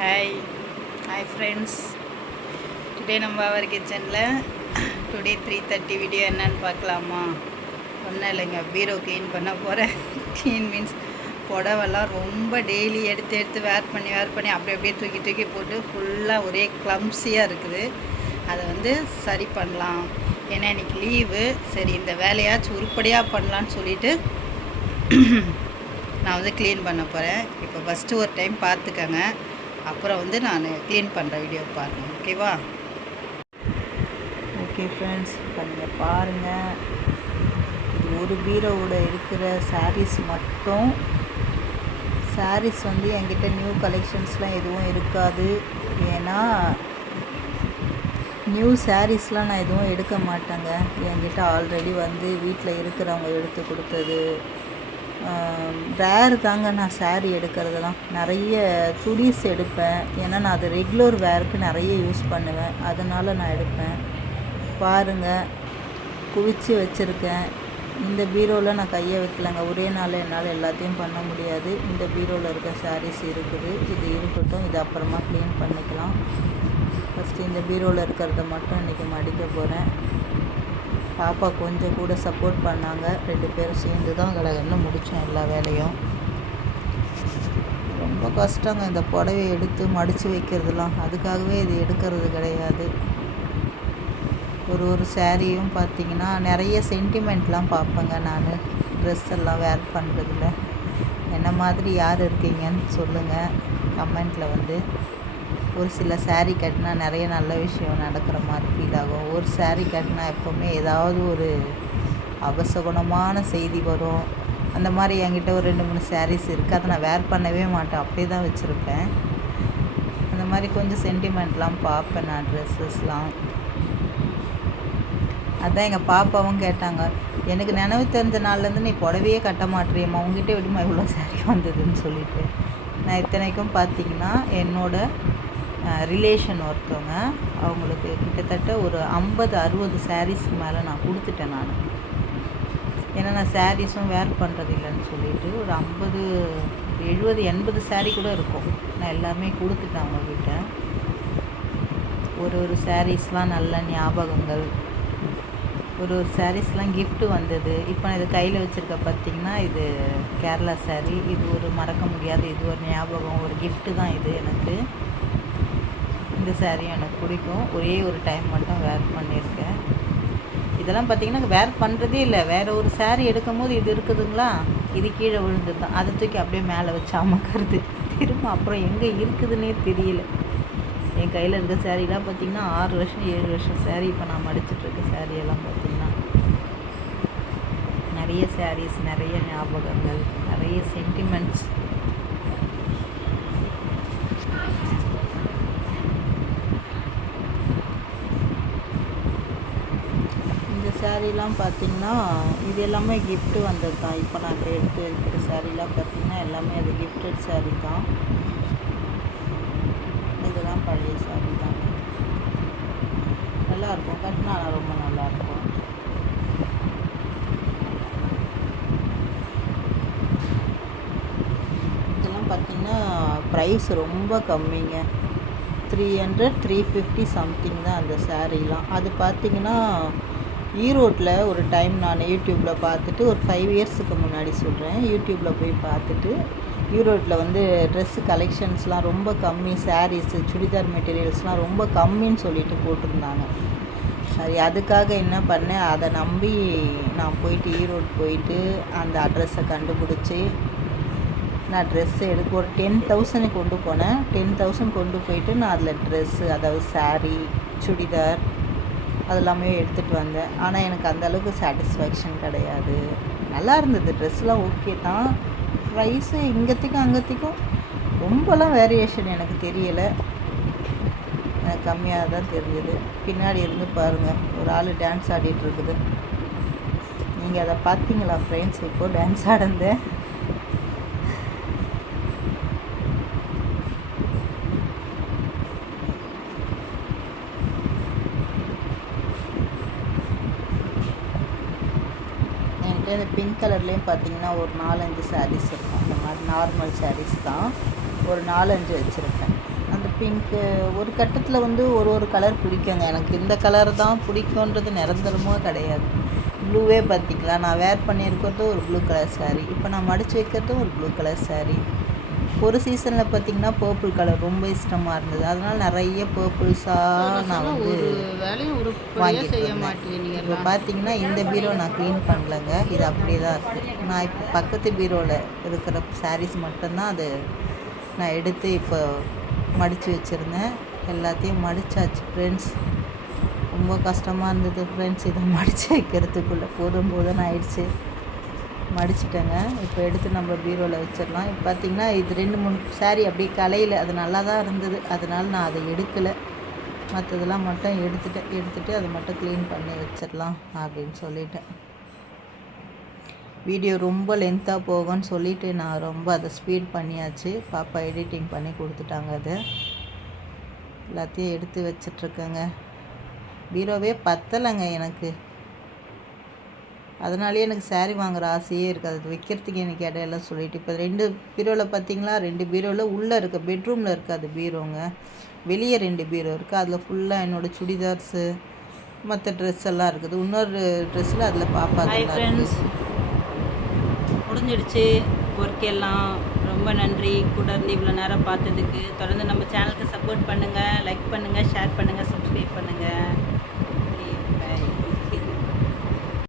Hi hi friends. Today நம்ம அவர் கிச்சனில் today 3:30 video என்னன்னு பார்க்கலாமா? ஒன்றும் இல்லைங்க, பீரோ க்ளீன் பண்ண போகிறேன். க்ளீன் மீன்ஸ் புடவெல்லாம் ரொம்ப டெய்லி எடுத்து வேர் பண்ணி அப்படியே தூக்கி போட்டு ஃபுல்லாக ஒரே க்ளம்ஸியாக இருக்குது. அதை சரி பண்ணலாம். ஏன்னா இன்றைக்கி லீவு. சரி, இந்த வேலையாச்சும் உருப்படியாக பண்ணலான்னு சொல்லிவிட்டு நான் க்ளீன் பண்ண போகிறேன். இப்போ ஃபஸ்ட்டு ஒரு டைம் பார்த்துக்கங்க, அப்புறம் நான் க்ளீன் பண்ணுற வீடியோ பாருங்கள். ஓகேவா? ஓகே ஃப்ரெண்ட்ஸ், இப்போ நீங்கள் பாருங்கள். இது ஒரு பீரோவோட இருக்கிற சாரீஸ் மட்டும். சாரீஸ் என்கிட்ட நியூ கலெக்ஷன்ஸ்லாம் எதுவும் இருக்காது. ஏன்னா நியூ சாரீஸ்லாம் நான் எதுவும் எடுக்க மாட்டேங்க. என்கிட்ட ஆல்ரெடி வீட்டில் இருக்கிறவங்க எடுத்து கொடுத்தது. ரேர் தாங்க நான் சாரீ எடுக்கிறதுலாம். நிறைய சுடிஸ் எடுப்பேன். ஏன்னா நான் அது ரெகுலர் வேருக்கு நிறைய யூஸ் பண்ணுவேன், அதனால் நான் எடுப்பேன். பாருங்கள், குவிச்சு வச்சுருக்கேன். இந்த பீரோவில் நான் கையை வைக்கலைங்க. ஒரே நாள் என்னால் எல்லாத்தையும் பண்ண முடியாது. இந்த பீரோவில் இருக்க சாரீஸ் இருக்குது. இது இருக்கட்டும், இது அப்புறமா க்ளீன் பண்ணிக்கலாம். ஃபஸ்ட்டு இந்த பீரோவில் இருக்கிறத மட்டும் இன்றைக்கி மடிக்க போகிறேன். பாப்பா கொஞ்சம் கூட சப்போர்ட் பண்ணாங்க. 2 பேரும் சேர்ந்து தான் கடகடன்னு முடித்தோம் எல்லா வேலையும். ரொம்ப கஷ்டங்க இந்த புடவையை எடுத்து மடித்து வைக்கிறதுலாம். அதுக்காகவே இது எடுக்கிறது கிடையாது. ஒரு சாரியும் பார்த்திங்கன்னா நிறைய சென்டிமெண்ட்லாம் பார்ப்பேங்க நான் ட்ரெஸ் எல்லாம் வேர் பண்ணுறதுல. என்ன மாதிரி யார் இருக்கீங்கன்னு சொல்லுங்கள் கமெண்ட்டில். ஒரு சில சாரீ கட்டினா நிறைய நல்ல விஷயம் நடக்கிற மாதிரி ஃபீல் ஆகும். ஒரு சாரீ கட்டினா எப்போவுமே ஏதாவது ஒரு அபசகுணமான செய்தி வரும். அந்த மாதிரி என்கிட்ட ஒரு 2-3 சாரீஸ் இருக்குது. அதை நான் வேர் பண்ணவே மாட்டேன், அப்படியே தான் வச்சுருப்பேன். அந்த மாதிரி கொஞ்சம் சென்டிமெண்ட்லாம் பார்ப்பேன் நான் ட்ரெஸ்ஸஸ்லாம். அதான் எங்கள் பாப்பாவும் கேட்டாங்க, எனக்கு நினைவு தெரிஞ்ச நாள்லேருந்து நீ புடவையே கட்ட மாட்டேறியம்மா, உங்ககிட்ட விடுமா இவ்வளோ சாரீ வந்ததுன்னு சொல்லிட்டு. நான் இத்தனைக்கும் பார்த்திங்கன்னா என்னோட ரிலேஷன் ஒருத்தவங்க, அவங்களுக்கு கிட்டத்தட்ட ஒரு 50-60 சாரீஸ்க்கு மேலே நான் கொடுத்துட்டேன் நான். ஏன்னா நான் சாரீஸும் வேர் பண்ணுறது இல்லைன்னு சொல்லிட்டு ஒரு 50-70-80 சாரீ கூட இருக்கும். நான் எல்லாமே கொடுத்துட்டேன் அவங்கக்கிட்ட. ஒரு சாரீஸ்லாம் நல்ல ஞாபகங்கள். ஒரு சாரீஸ்லாம் கிஃப்ட்டு வந்தது. இப்போ நான் இதை கையில் வச்சுருக்க பார்த்திங்கன்னா, இது கேரளா சாரீ. இது ஒரு மறக்க முடியாத, இது ஒரு ஞாபகம், ஒரு கிஃப்ட்டு தான் இது எனக்கு. இந்த சாரியும் எனக்கு பிடிக்கும். ஒரே ஒரு டைம் மட்டும் வேர் பண்ணியிருக்கேன். இதெல்லாம் பார்த்திங்கன்னா வேர் பண்ணுறதே இல்லை. வேறு ஒரு சாரீ எடுக்கும் போது இது இருக்குதுங்களா, இது கீழே விழுந்தது தான். அதை தூக்கி அப்படியே மேலே வச்சு அமக்கிறது. திரும்ப அப்புறம் எங்கே இருக்குதுன்னே தெரியல. என் கையில் இருக்க சாரீலாம் பார்த்திங்கன்னா 6 வருஷம் 7 வருஷம் சாரீ. இப்போ நான் மடிச்சிட்ருக்க சாரியெல்லாம் பார்த்திங்கன்னா நிறைய சாரீஸ், நிறைய ஞாபகங்கள், நிறைய சென்டிமெண்ட்ஸ். சாரீலாம் பார்த்திங்கன்னா இது எல்லாமே கிஃப்ட்டு வந்தது தான். இப்போ நான் எடுத்து இருக்கிற சாரீலாம் பார்த்திங்கன்னா எல்லாமே அது கிஃப்டட் சாரீ தான். இதெல்லாம் பழைய சாரீ தாங்க. நல்லாயிருக்கும், கட்டினா ரொம்ப நல்லாயிருக்கும். இதெல்லாம் பார்த்திங்கன்னா ப்ரைஸ் ரொம்ப கம்மிங்க. 300-350 சம்திங் தான் அந்த சாரீலாம். அது பார்த்திங்கன்னா ஈரோட்டில் ஒரு டைம் நான் யூடியூப்பில் பார்த்துட்டு, ஒரு 5 இயர்ஸுக்கு முன்னாடி சொல்கிறேன், யூடியூப்பில் போய் பார்த்துட்டு, ஈரோட்டில் ட்ரெஸ்ஸு கலெக்ஷன்ஸ்லாம் ரொம்ப கம்மி, சாரீஸு சுடிதார் மெட்டீரியல்ஸ்லாம் ரொம்ப கம்மின்னு சொல்லிட்டு போட்டிருந்தாங்க. சரி, அதுக்காக என்ன பண்ணேன், அதை நம்பி நான் போயிட்டு ஈரோடு போயிட்டு அந்த அட்ரஸை கண்டுபிடிச்சி நான் ட்ரெஸ்ஸு எடுக்க ஒரு 10,000 கொண்டு போனேன். 10,000 கொண்டு போயிட்டு நான் அதில் ட்ரெஸ்ஸு, அதாவது சாரீ, சுடிதார் அதெல்லாமே எடுத்துகிட்டு வந்தேன். ஆனால் எனக்கு அந்தளவுக்கு சாட்டிஸ்ஃபேக்ஷன் கிடையாது. நல்லா இருந்தது, ட்ரெஸ்லாம் ஓகே தான். ப்ரைஸு இங்கேத்துக்கும் அங்கேத்துக்கும் ரொம்பலாம் வேரியேஷன் எனக்கு தெரியலை. எனக்கு கம்மியாக தான் தெரிஞ்சது. பின்னாடி இருந்து பாருங்கள், ஒரு ஆள் டான்ஸ் ஆடிட்டுருக்குது. நீங்கள் அதை பார்த்தீங்களா ஃப்ரெண்ட்ஸ்? இப்போது டான்ஸ் ஆடினேன். அந்த பிங்க் கலர்லேயும் பார்த்தீங்கன்னா ஒரு 4-5 சாரீஸ் இருக்கும். அந்த மாதிரி நார்மல் சாரீஸ் தான் ஒரு 4-5 வச்சுருப்பேன். பிங்க்கு ஒரு கட்டத்தில் வந்து ஒரு கலர் பிடிக்குங்க. எனக்கு இந்த கலர் தான் பிடிக்குன்றது நிரந்தரமாக கிடையாது. ப்ளூவே பார்த்திங்களா, நான் வேர் பண்ணியிருக்கிறதும் ஒரு ப்ளூ கலர் saree, இப்போ நான் மடித்து வைக்கிறதும் ஒரு ப்ளூ கலர் saree. ஒரு சீசனில் பார்த்திங்கன்னா பர்பிள் கலர் ரொம்ப இஷ்டமாக இருந்தது, அதனால் நிறைய பர்பிள்ஸாக நான் வந்து வாங்கிட்டு இருந்தேன். இப்போ பார்த்திங்கன்னா இந்த பீரோ நான் க்ளீன் பண்ணலைங்க, இது அப்படியே தான் இருக்குது. நான் இப்போ பக்கத்து பீரோவில் இருக்கிற சாரீஸ் மட்டும்தான் அது நான் எடுத்து இப்போ மடித்து வச்சுருந்தேன். எல்லாத்தையும் மடித்தாச்சு ஃப்ரெண்ட்ஸ். ரொம்ப கஷ்டமாக இருந்தது ஃப்ரெண்ட்ஸ், இதை மடித்து வைக்கிறதுக்குள்ளே போதும் ஆயிடுச்சு. மடிச்சிட்டேங்க. இப்போ எடுத்து நம்ம பீரோவில் வச்சிடலாம். இப்போ பார்த்திங்கன்னா இது 2-3 saree அப்படியே கலையில், அது நல்லா தான் இருந்தது, அதனால் நான் அதை எடுக்கலை. மற்றதெல்லாம் மட்டும் எடுத்துகிட்டு அதை மட்டும் க்ளீன் பண்ணி வச்சிடலாம் அப்படின்னு சொல்லிட்டேன். வீடியோ ரொம்ப லென்த்தாக போகும்னு சொல்லிவிட்டு நான் ரொம்ப அதை ஸ்பீட் பண்ணியாச்சு. பாப்பா எடிட்டிங் பண்ணி கொடுத்துட்டாங்க. அதை எல்லாத்தையும் எடுத்து வச்சிட்ருக்கேங்க. பீரோவே பத்தலைங்க எனக்கு, அதனாலேயே எனக்கு saree வாங்குகிற ஆசையே இருக்காது. அது வைக்கிறதுக்கு எனக்கு இடையெல்லாம் சொல்லிவிட்டு இப்போ 2 பீரோவில் பார்த்திங்களா, 2 பீரோவில் உள்ளே இருக்க பெட்ரூமில் இருக்காது பீரோங்க, வெளியே 2 பீரோ இருக்குது. அதில் ஃபுல்லாக என்னோடய சுடிதார்ஸு மற்ற ட்ரெஸ் எல்லாம் இருக்குது. இன்னொரு ட்ரெஸ்ஸில் அதில் பாப்பா முடிஞ்சிடுச்சு ஒர்க் எல்லாம். ரொம்ப நன்றி கூட இருந்து இவ்வளோ நேரம் பார்த்ததுக்கு. தொடர்ந்து நம்ம சேனலுக்கு சப்போர்ட் பண்ணுங்கள், லைக் பண்ணுங்கள், ஷேர் பண்ணுங்கள், சப்ஸ்கிரைப் பண்ணுங்கள்.